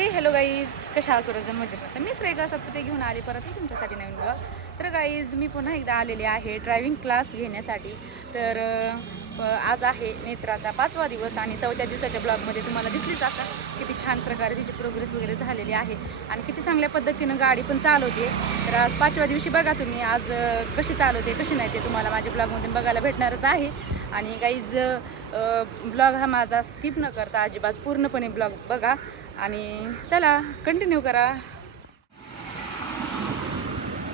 हे hello guys कशा आहात सुरजन मजेत. तर मी श्रेगा ते घेऊन आले परत तुमच्यासाठी नवीन ब्लॉग तर गाईज मी पुन्हा एकदा आलेले आहे ड्रायव्हिंग क्लास घेण्यासाठी. तर आज आहे नेत्राचा पाचवा दिवस आणि चौथ्या दिवसाच्या ब्लॉगमध्ये तुम्हाला दिसलीच असा किती छान प्रकारे तिची प्रोग्रेस वगैरे झालेली आहे आणि किती चांगल्या पद्धतीनं गाडी पण चालवते. तर आज पाचव्या दिवशी बघा तुम्ही आज कशी चालवते कशी नाही ते तुम्हाला माझ्या ब्लॉगमधून बघायला भेटणारच आहे. आणि गाईज ब्लॉग हा माझा स्किप न करता अजिबात पूर्णपणे ब्लॉग बघा. आणि चला कंटिन्यू करा.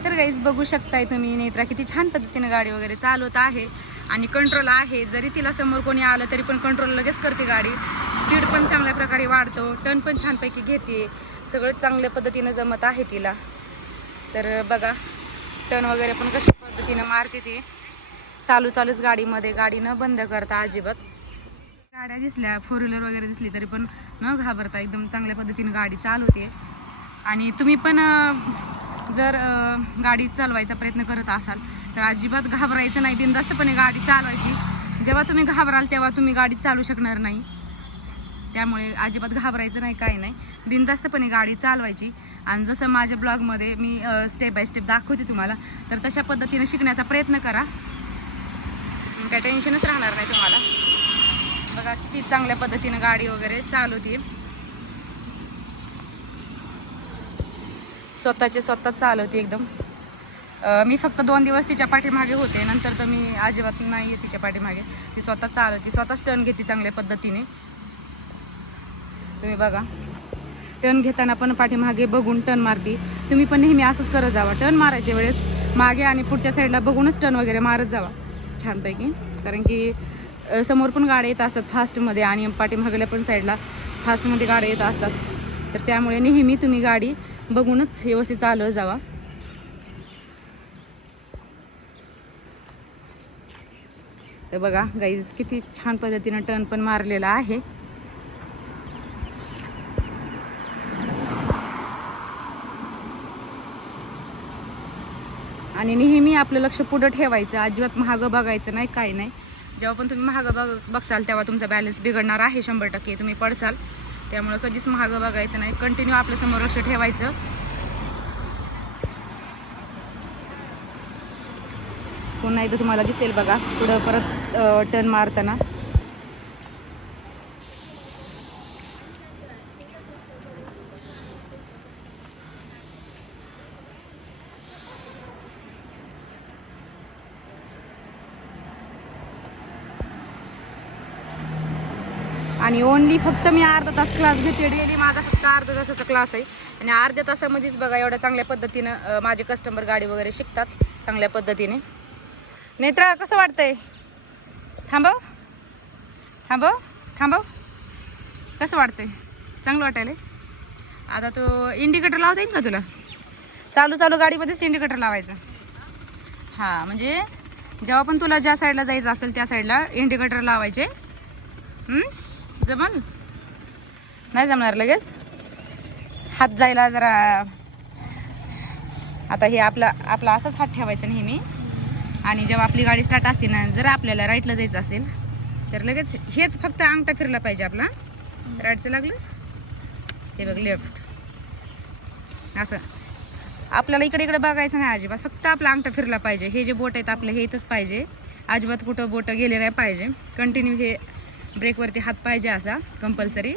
तर गाईज बघू शकताय तुम्ही नेत्रा किती छान पद्धतीने गाडी वगैरे चालवत आहे. आणि कंट्रोल आहे जरी तिला समोर कोणी आलं तरी पण कंट्रोल लगेच करते गाडी. स्पीड पण चांगल्या प्रकारे वाढतो टर्न पण छानपैकी घेते. सगळं चांगल्या पद्धतीनं जमत आहे तिला. तर बघा टर्न वगैरे पण कशा पद्धतीनं मारते ती. चालू चालूच गाडीमध्ये. गाडी न बंद करता अजिबात. गाड्या दिसल्या फोर व्हीलर वगैरे दिसली तरी पण न घाबरता एकदम चांगल्या पद्धतीने गाडी चालवते. आणि तुम्ही पण जर गाडी चालवायचा प्रयत्न करत असाल तर अजिबात घाबरायचं नाही. बिनधास्तपणे गाडी चालवायची. जेव्हा तुम्ही घाबराल तेव्हा तुम्ही गाडी चालू शकणार नाही. त्यामुळे अजिबात घाबरायचं नाही काही नाही. बिनधास्तपणे गाडी चालवायची. आणि जसं माझ्या ब्लॉगमध्ये मी स्टेप बाय स्टेप दाखवते तुम्हाला तर तशा पद्धतीने शिकण्याचा प्रयत्न करा. मग टेन्शनच राहणार नाही तुम्हाला. बघा किती चांगल्या पद्धतीनं गाडी वगैरे चालवते स्वतःचे स्वतः चालवते एकदम. मी फक्त दोन दिवस तिच्या पाठीमागे होते नंतर तर मी अजिबात नाही आहे तिच्या पाठीमागे. ती स्वतः चालवते स्वतःच टर्न घेते चांगल्या पद्धतीने. तुम्ही बघा. टर्न घेताना पण पाठीमागे बघून टर्न मारते. तुम्ही पण नेहमी असंच करत जावा. टर्न मारायच्या वेळेस मागे आणि पुढच्या साईडला बघूनच टर्न वगैरे मारत जावा. छानपैकी. कारण की समोर पण गाड्या येत असतात फास्टमध्ये आणि पाठीमागल्या पण साईडला फास्टमध्ये गाड्या येत असतात. तर त्यामुळे नेहमी तुम्ही गाडी बघूनच व्यवस्थित चालवत जावा. तर बघा गाईज किती छान पद्धतीनं टर्न पण मारलेला आहे. आणि नेहमी आपलं लक्ष पुढं ठेवायचं अजिबात महागं बघायचं नाही काही नाही. जेव्हा पण तुम्ही महागं बघ बघसाल तेव्हा तुमचा बॅलन्स बिघडणार आहे शंभर टक्के. तुम्ही पडसाल त्यामुळे कधीच महागं बघायचं नाही. कंटिन्यू आपलं समोर लक्ष ठेवायचं. पुन्हा एकदा तुम्हाला दिसेल बघा पुढं परत टर्न मारताना. आणि ओनली फक्त मी अर्धा तास क्लास घेते डेली माझा फक्त अर्धा तासाचा क्लास आहे. आणि अर्ध्या तासामध्येच बघा एवढ्या चांगल्या पद्धतीनं माझे कस्टमर गाडी वगैरे शिकतात चांगल्या पद्धतीने. नेत्र कसं वाटतंय? थांबव. थांबव. थांबव. कसं वाटतंय? चांगलं वाटायला आता तो इंडिकेटर लावता येईल का तुला? चालू चालू गाडीमध्येच इंडिकेटर लावायचं. हां म्हणजे जेव्हा पण तुला ज्या साईडला जायचं असेल त्या साईडला इंडिकेटर लावायचे. जमल नाही जमणार लगेच हात जायला जरा आता हे आपला आपला असाच हात ठेवायचा नेहमी आणि जेव्हा आपली गाडी स्टार्ट असते ना जर आपल्याला राईटला जायचं असेल तर लगेच हेच फक्त अंगठा फिरला पाहिजे आपला राईटचं लागलं हे बघ लेफ्ट असं आपल्याला इकडे इकडे बघायचं नाही अजिबात फक्त आपला अंगठा फिरला पाहिजे हे जे बोट आहेत आपलं हे इथंच पाहिजे अजिबात कुठं बोटं गेले नाही पाहिजे कंटिन्यू हे ब्रेकवरती हात पाहिजे असा कंपल्सरी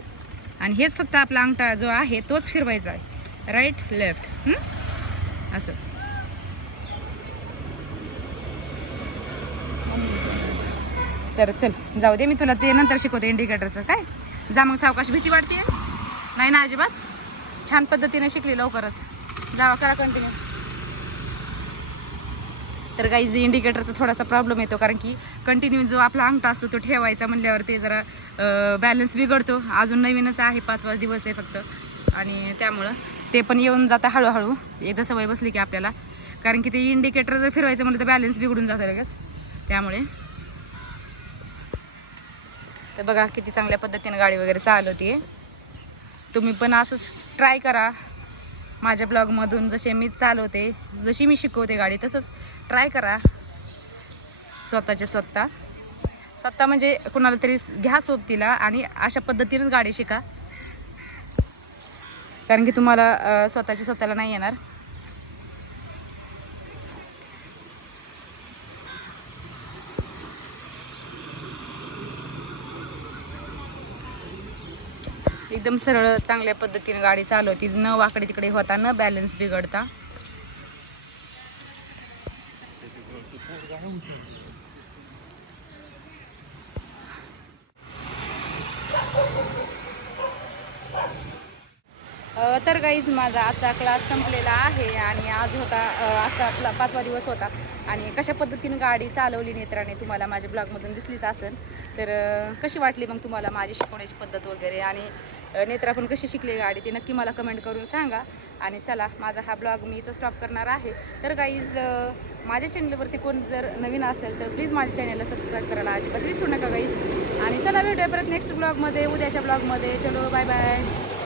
आणि हेच फक्त आपला अंगठा जो आहे तोच फिरवायचा आहे. राईट लेफ्ट असं. तर चल जाऊ दे मी तुला ते नंतर शिकवते इंडिकेटरचं काय? जा मग सावकाश भीती वाटते नाही ना अजिबात? छान पद्धतीने शिकली लवकरच. जावा करा कंटिन्यू तर काही इंडिकेटरचा थोडासा प्रॉब्लेम येतो कारण की कंटिन्यू जो आपला अंगठा असतो तो ठेवायचा म्हणल्यावर ते जरा बॅलन्स बिघडतो. अजून नवीनच आहे पाच पाच दिवस आहे फक्त. आणि त्यामुळं ते पण येऊन जातं हळूहळू. एकदा सवय बसली की आपल्याला. कारण की ते इंडिकेटर जर फिरवायचं म्हणलं तर बॅलन्स बिघडून जातं लगेच. त्यामुळे. तर बघा किती चांगल्या पद्धतीने गाडी वगैरे चालवते तुम्ही पण असंच ट्राय करा. माझ्या ब्लॉगमधून जसे मी चालवते जशी मी शिकवते गाडी तसंच ट्राय करा. स्वतःच्या स्वतः. स्वतः म्हणजे कुणाला तरी घ्या सोबतीला आणि अशा पद्धतीनेच गाडी शिका. कारण की तुम्हाला स्वतःच्या स्वतःला नाही येणार. एकदम सरळ चांगल्या पद्धतीने गाडी चालवती. न वाकडे तिकडे होता न बॅलन्स बिघडता. तर गाईज माझा आजचा क्लास संपलेला आहे आणि आज होता आजचा आपला पाचवा दिवस होता. आणि कशा पद्धतीनं गाडी चालवली नेत्राने तुम्हाला माझ्या ब्लॉगमधून दिसलीच असेल तर कशी वाटली मग तुम्हाला माझी शिकवण्याची पद्धत वगैरे? आणि नेत्रा पण कशी शिकली गाडी? ती नक्की मला कमेंट करून सांगा. आणि चला माझा हा ब्लॉग मी इथं स्टॉप करणार आहे. तर गाईज माझ्या चॅनलवरती कोण जर नवीन असेल तर प्लीज माझ्या चॅनलला सबस्क्राईब करायला अजिबात विसरू नका गाईज आणि चला भेटूया परत नेक्स्ट ब्लॉगमध्ये उद्याच्या ब्लॉगमध्ये चलो बाय बाय